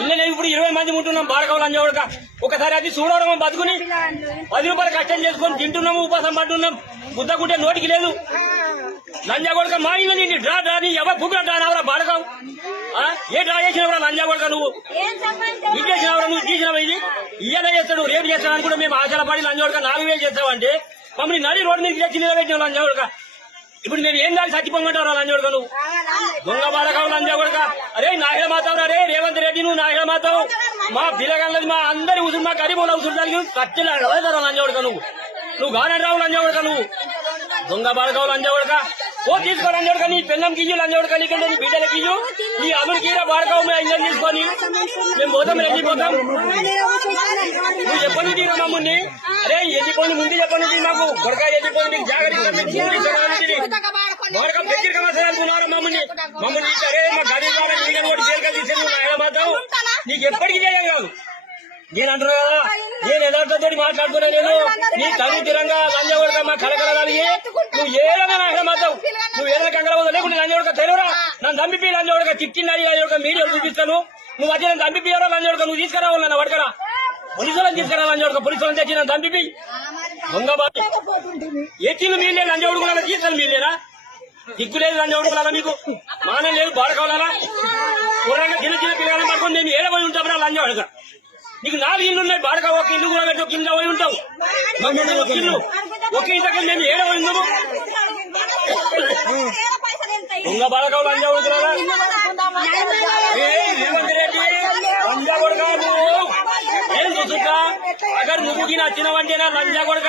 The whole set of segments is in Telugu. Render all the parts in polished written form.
ఇల్లు ఇప్పుడు 20 మంది ఉంటున్నాం బాడకావు లంజావుడక. ఒకసారి అది చూడడం బతుకుని 10 రూపాయలు కష్టం చేసుకొని తింటున్నాము, ఉపాసం పడుతున్నాం. గుద్దకుంటే నోటికి లేదు. లంజా కొడక మా ఇల్లు నిన్ను డ్రా డ్రా నీ ఎవరు బుగ్గులు డ్రా నావరా బాడకావు. ఏ డ్రా చేసినవరా లంజా కొడక నువ్వు? ఇది చేసినవరా నువ్వు? తీసినవా? ఇది ఇయ్యద చేస్తాడు, రేపు చేస్తావు అనుకుంటే మేము ఆశల పడి లంజా కొడక 4000 చేస్తావంటే మమ్మల్ని నడి రోడ్డు మీద తెచ్చి నిలబెట్టినావు లంజా కొడక. ఇప్పుడు మేము ఏం దాన్ని చచ్చిపోమంటారా లంజా కొడక నువ్వు? దొంగ బాడకావు లంజా కొడక. అరే నాహిల మాతావు రే రేవంత్ రెడ్డి, నువ్వు నాహిల మాతావు. మా పిల్లగాళ్ళది మా అందరి ఉసురు మా గరీబుల ఉసురు దానికి కట్టెలు అడవైతారా లంజా కొడక నువ్వు గానంటావు లంజా కొడక నువ్వు. దొంగ బాడకావు లంజా కొడక. ఓ తీసుకో లంజా కొడక. నీ పెన్నం కియ్యు లంజా కొడక. నీకంటే నీ బిడ్డల కియ్యు, నీ అమలు కీరా బాడకావు. మేము ఇంజన్ తీసుకొని మేము పోతాం, వెళ్ళిపోతాం. నువ్వు చెప్పను తీరా మమ్మల్ని. అరే వెళ్ళిపోయి ముందు చెప్పను మాకు కొడక. వెళ్ళిపోయి నీకు జాగ్రత్త బాడకం దగ్గర కమర్సరాలుకున్నారు మమ్మల్ని. అరే మా గరీబ్ నీళ్ళని కూడా తేలికలు తీసేది నువ్వు నాయనమాతావు. నీకు ఎప్పటికీ చేయం కాదు. నేను అంటున్నా కదా, నేను ఎదార్థతో మాట్లాడుతున్నా. నేను నీ తల్లి తిరంగా లంజా కొడక మా కలకలదానికి నువ్వు ఏదైనా నాయనమాతావు. నువ్వు ఏదైనా కంగరవద్దు లేకుంటే లంజా కొడక తెలియరా. నన్ను తంపిపి లంజా కొడక. తిట్టింది యొక్క మీడియాలు చూపిస్తాను. నువ్వు అదే నన్ను తంపిపియారా లంజా కొడక. నువ్వు తీసుకురావాలి నన్ను పడకరా. పోలీసులను తీసుకురా లంజా కొడక. పోలీసులను తెచ్చి నన్ను తంపిపి దొంగ బాధ. ఎత్తిలు మీలే లంజా కొడుకున్నా తీసుకొని మీలేనా? దిక్కులేదు లంజా కొడుకులా మీకు. మానం లేదు బాడకావాలా. పూర్వంగా చిన్న చిన్న పిల్లలను పడుకొని నేను ఏడబోయి ఉంటాం లంజా కొడక. నీకు 4 ఇల్లు ఉన్నాయి. బాడక ఒక ఇల్లు కూడా పెట్టి ఒక కింద పోయి ఉంటావు. ఒక ఇల్లు ఒక ఇంతకీ మేము ఏడబోయి ఉన్నాము. దొంగ బాడకావు లంజా కొడుకులా. రేవంత్ రెడ్డి లంజా కొడక నువ్వు ఏం చూసుకుంటా. అగర్ నువ్వు నచ్చినవంటే నా లంజా కొడక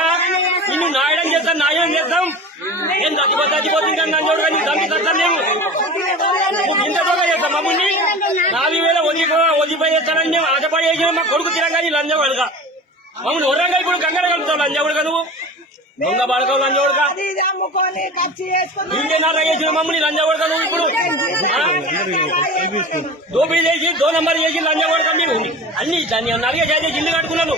నిన్ను నాయడం చేస్తాం, న్యాయం చేస్తాం. ఏం చచ్చిపోతుంది కానీ లంజా కొడక నీకు చంపిస్తాం. నువ్వు ఇంత దొంగ చేస్తాం మమ్మల్ని. 4000 వదిలిపోయి చేస్తానని మేము ఆశపడి చేసిన మా కొడుకు తిరంగా లంజా కొడక. మమ్మల్ని ఉర్రంగా ఇప్పుడు కంగారు కలుగుతావు లంజా కొడక నువ్వు. దొంగ బాడకావు లంజా కొడక. ఇంకేనా చేసిన మమ్మల్ని లంజా కొడక నువ్వు. ఇప్పుడు దోపిడీ చేసి 2 నంబర్ చేసి లంజా కొడక. మీరు అన్ని నరిగే చేసి ఇల్లు కట్టుకున్నాను.